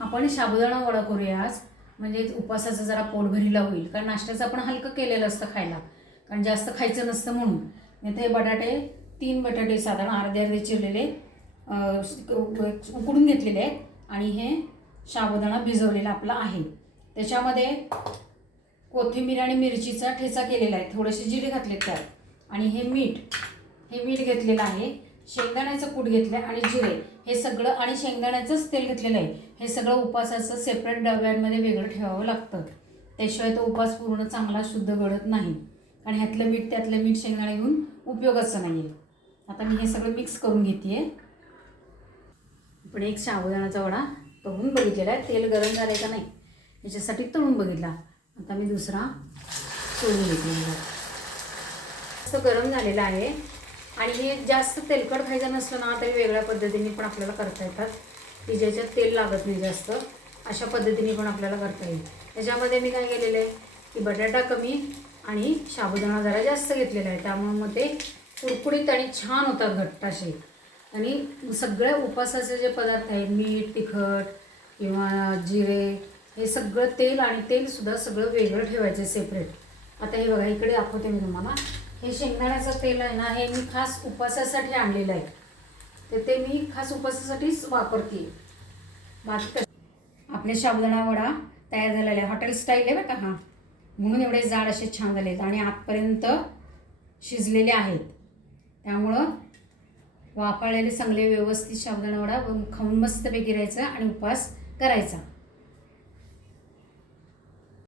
आपण साबुदाणा वडा करूया आज. म्हणजे उपवासाचं जरा पोटभरीला होईल, कारण नाश्त्याचं आपण हलकं केलेलं असतं खायला, कारण जास्त खायचं नसतं म्हणून. नाही तर हे बटाटे 3 बटाटे साधारण अर्धे अर्धे चिरलेले उकडून घेतलेले आहेत आणि हे साबुदाणा भिजवलेला आपला आहे. त्याच्यामध्ये कोथिंबीर आणि मिरचीचा ठेचा केलेला आहे, थोडेसे जिरे घातले त्यात, आणि हे मीठ घेतलेलं आहे, शेंगदाण्याचं कूट घेतलं आहे आणि जिरे हे सगळं, आणि शेंगदाण्याचंच तेल घेतलेलं आहे. हे सगळं उपवासाचं सेपरेट डब्यांमध्ये वेगळं ठेवावं लागतं, त्याशिवाय तो उपवास पूर्ण चांगला शुद्ध घडत नाही. कारण ह्यातलं मीठ त्यातलं मीठ शेंगदाणे घेऊन उपयोगाचं नाही आहे. आता मी हे सगळं मिक्स करून घेते आहे. पण एक साबुदाण्याचा वडा तळून बघितलेला आहे, तेल गरम झालं का नाही याच्यासाठी तळून बघितला. आता मी दुसरा तळून घेतलेला जास्त गरम झालेला आहे. आणि हे जास्त तेलकट खायचं नसलं ना तरी वेगळ्या पद्धतीने पण आपल्याला करता येतात, की ज्याच्यात तेल लागत नाही जास्त, अशा पद्धतीने पण आपल्याला करता येईल. त्याच्यामध्ये मी काय केलेलं आहे की बटाटा कमी आणि साबुदाणा जरा जास्त घेतलेला आहे, त्यामुळे मग ते कुरकुरीत आणि छान होतात घट्ट असे. आणि सगळ्या उपवासाचे जे पदार्थ आहेत, मीठ तिखट किंवा जिरे, हे सगळं तेल आणि तेलसुद्धा सगळं वेगळं ठेवायचं सेपरेट. आता हे बघा इकडे दाखवते मी तुम्हाला. हे शेंगदाण्याचं तेल आहे ना, हे मी खास उपवासासाठी आणलेलं आहे, तर ते मी खास उपवासासाठीच वापरते. बाकी आपले साबुदाणा वडा तयार झालेला आहे, हॉटेल स्टाईल आहे बरं का हा, म्हणून एवढे जाड असे छान झाले आहेत आणि आतपर्यंत शिजलेले आहेत. त्यामुळं वाफाळलेले चांगले व्यवस्थित साबुदाणा वडा खाऊन मस्तपैकी राहायचा आणि उपवास करायचा.